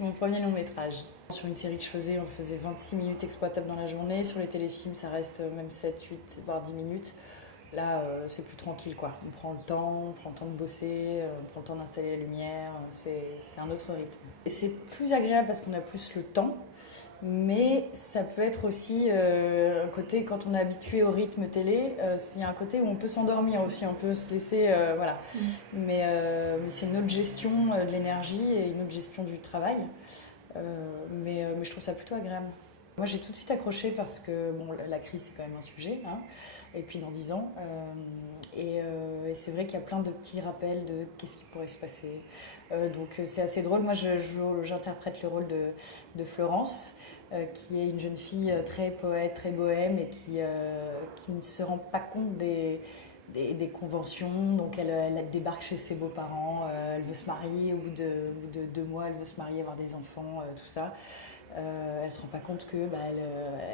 mon premier long métrage. Sur une série que je faisais, on faisait 26 minutes exploitables dans la journée. Sur les téléfilms, ça reste même 7, 8, voire 10 minutes. Là, c'est plus tranquille, quoi. On prend le temps de bosser, on prend le temps d'installer la lumière. C'est un autre rythme. Et c'est plus agréable parce qu'on a plus le temps. Mais ça peut être aussi un côté, quand on est habitué au rythme télé, il y a un côté où on peut s'endormir aussi, on peut se laisser, voilà. Mais c'est une autre gestion de l'énergie et une autre gestion du travail. Mais je trouve ça plutôt agréable. Moi, j'ai tout de suite accroché parce que bon, la crise, c'est quand même un sujet, hein, et puis dans 10 ans. Et c'est vrai qu'il y a plein de petits rappels de qu'est-ce qui pourrait se passer. Donc c'est assez drôle. Moi, j'interprète le rôle de Florence, qui est une jeune fille très poète, très bohème, et qui ne se rend pas compte des conventions. Donc elle débarque chez ses beaux-parents, elle veut se marier, au bout de 2 mois, elle veut se marier, avoir des enfants, tout ça. Elle ne se rend pas compte que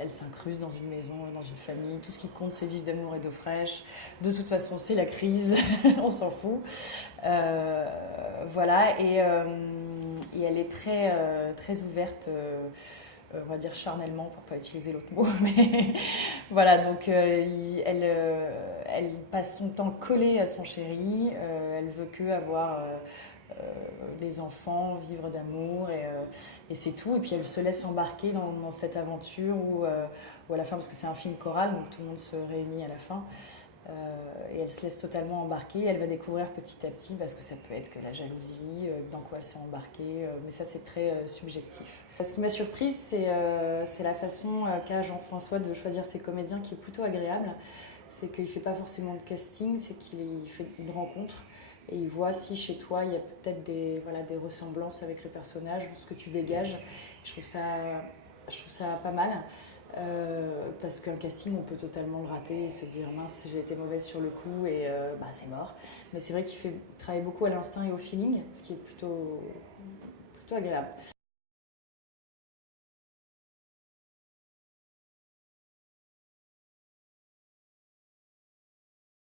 elle s'incruste dans une maison, dans une famille. Tout ce qui compte, c'est vivre d'amour et d'eau fraîche. De toute façon, c'est la crise, on s'en fout. Voilà, et elle est très ouverte, on va dire charnellement, pour ne pas utiliser l'autre mot. Mais voilà, donc elle passe son temps collée à son chéri. Elle veut que avoir des enfants, vivre d'amour, et c'est tout. Et puis elle se laisse embarquer dans cette aventure où à la fin, parce que c'est un film choral, donc tout le monde se réunit à la fin, et elle se laisse totalement embarquer. Elle va découvrir petit à petit, parce que ça peut être que la jalousie, dans quoi elle s'est embarquée, mais ça c'est très subjectif. Ce qui m'a surprise, c'est la façon qu'a Jean-François de choisir ses comédiens, qui est plutôt agréable. C'est qu'il ne fait pas forcément de casting, c'est qu'il fait une rencontre. Et il voit si chez toi il y a peut-être des ressemblances avec le personnage ou ce que tu dégages. Je trouve ça pas mal, parce qu'un casting on peut totalement le rater et se dire mince, j'ai été mauvaise sur le coup, et c'est mort. Mais c'est vrai qu'il travaille beaucoup à l'instinct et au feeling, ce qui est plutôt agréable.